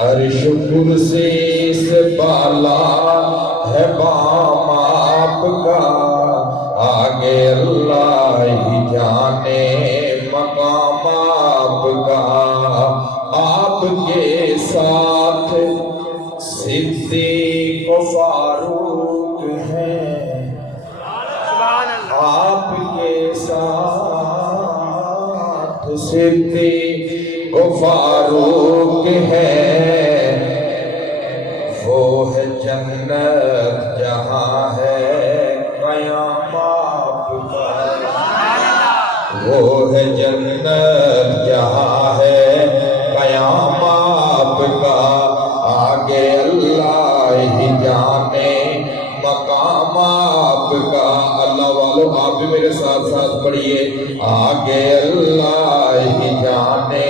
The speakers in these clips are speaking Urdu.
عرش کرسی سے بالا ہے بام آپ کا، آگے اللہ ہی جانے مقام آپ کا۔ آپ کے ساتھ صدیق و فاروق ہیں، آپ کے ساتھ صدیق و فاروق ہے، وہ ہے جنت جہاں ہے قیام آپ کا، وہ ہے جنت جہاں ہے قیام آپ کا۔ آگے اللہ ہی جانے مقام آپ کا۔ اللہ والو آپ بھی میرے ساتھ ساتھ پڑھیے، آگے اللہ ہی جانے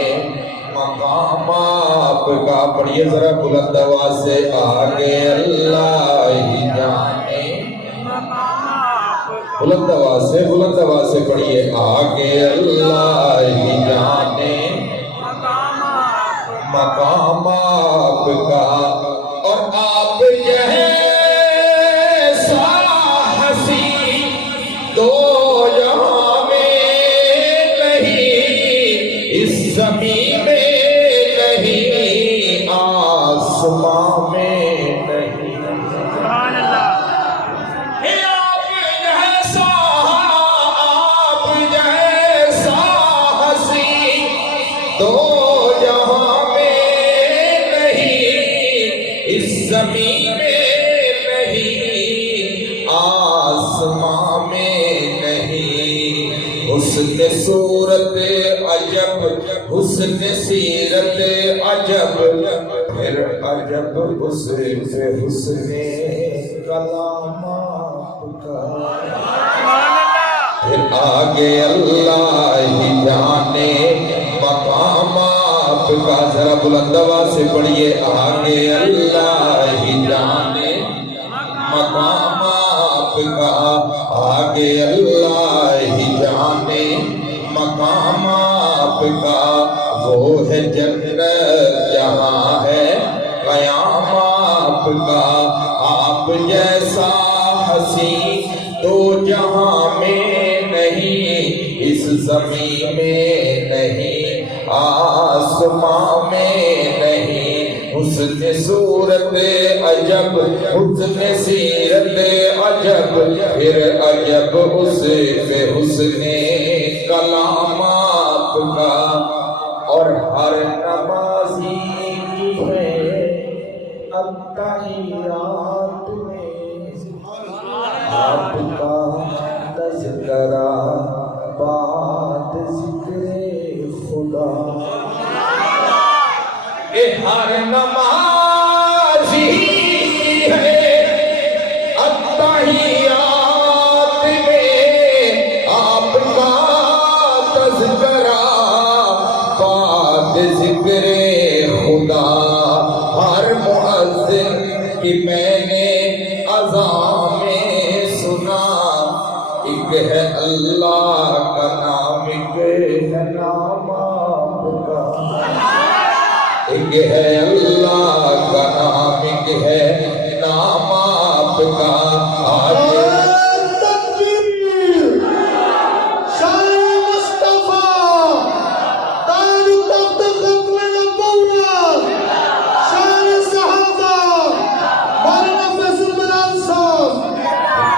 مقام آپ کا۔ پڑھیے ذرا بلند آواز سے، آگے اللہ ہی جانے بلند آواز سے پڑھیے، آگے اللہ ہی جانے مقام آپ کا۔ اور آپ جیسا حسین دو جہاں میں نہیں، اس زمین میں نہیں، آسمان میں نہیں۔ سبحان اللہ۔ دو جہاں میں نہیں، اس زمین میں نہیں، آسمان میں نہیں۔ حسن صورت عجب، حسن سیرت عجب، پھر عجب اس پہ حسن کلام آپ کا۔ پھر آگے اللہ ہی جانے مقام آپ کا۔ ذرا بلند آواز سے پڑھیے، آگے اللہ ہی جانے مقام آپ کا، آگے اللہ ہی جانے مقام آپ کا۔ وہ ہے جنت جہاں ہے قیام آپ کا۔ آپ جیسا حسین دو جہاں میں نہیں، اس زمین میں نہیں، آسمان میں نہیں۔ حسن صورت عجب، حسن سیرت عجب، پھر عجب اس پہ حسن کلام آپ کا۔ اور ہر نمازی کی ہے التحیات میں آپ کا تذکرہ بعد ذکر خدا۔ ہر نمازی ہے التحیات میں آپ کا تذکرہ بعد ذکر خدا۔ ہر مؤذن کی میں نے اذان میں سنا، ایک ہے اللہ کا نام، ایک ہے نام آپ کا۔ ایک ہے اللہ کا نام، ایک ہے نام آپ کا۔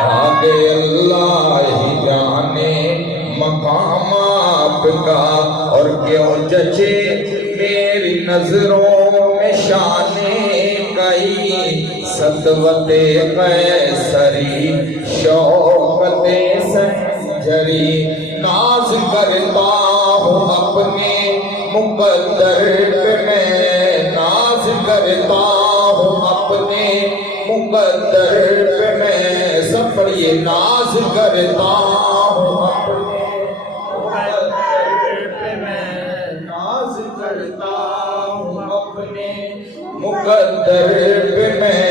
آگے اللہ ہی جانے مقام آپ کا۔ اور کیوں جچے میری نظروں میں شان کئی، سطوت قیصری شوکت سنجری، ناز کرتا ہوں اپنے مقدر پہ میں، ناز کرتا ہوں اپنے مقدر پہ میں۔ سب پڑھیے، ناز کرتا ہوں اپنے مقدر پہ میں، ناز کرتا ہوں اپنے مقدر پہ میں۔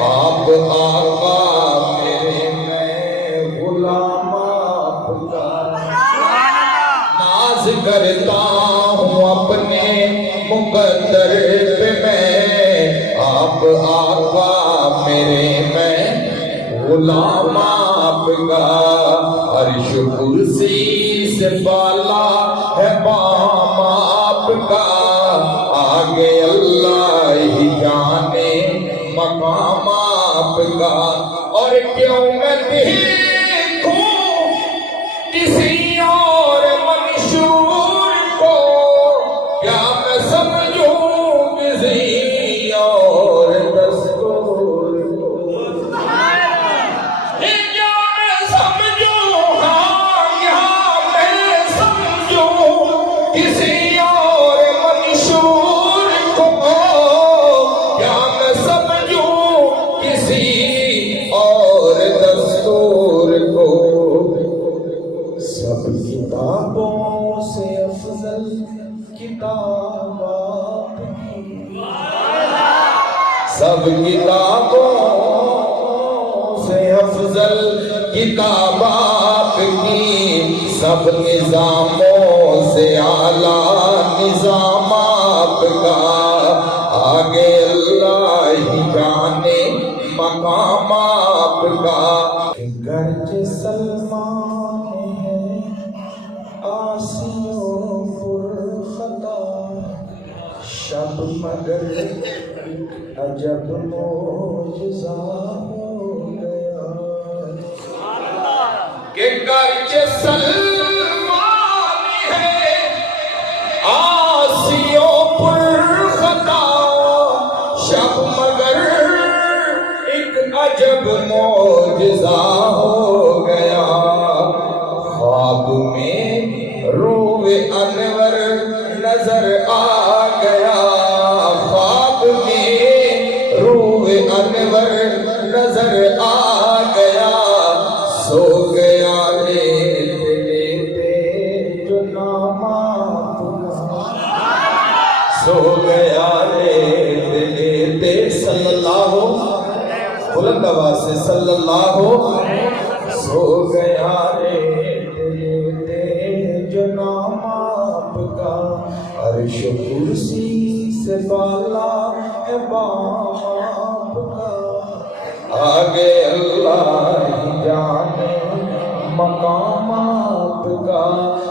آپ آقا میرے، میں غلام آپ کا۔ ناز کرتا ہوں اپنے مقدر پہ آقا میرے میں غلام آپ کا، عرش کرسی سے بالا ہے بام آپ کا، آگے اللہ ہی جانے مقام آپ کا۔ اور کیوں میں دیکھوں کسی اور منشور کو، کیا میں سمجھوں کسی اور دستور کو، کیا میں سمجھوں، ہاں کیا میں سمجھوں کسی اور منشور کو، کیا میں سمجھوں کسی اور دستور کو۔ سب کتابوں سے افضل کتاب آپ کی، سب کتابوں سے افضل کتاب آپ کی، سب نظاموں سے اعلیٰ نظام آپ کا، آگے اللہ ہی جانے مقام آپ کا۔ گرچہ سلمان ہے آسیوں پر خطا، شب مگر عجب معجزہ ہو گیا، کہ گرچہ سلمان ہے آسیوں پر خطا، شب مگر ایک عجب معجزہ ہو گیا، خواب میں روح انور نظر آ گیا، خواب میں روح انور نظر آ گیا، سو گیا لیتے لیتے جو نام آپ کا، سو گیا لیتے لیتے صلی اللہ، بلند آواز سے صلی اللہ، سو گیا لیتے لیتے جو نام آپ کا، عرش کرسی سے بالا ہے بام آپ کا، آگے اللہ ہی جانے مقام آپ کا۔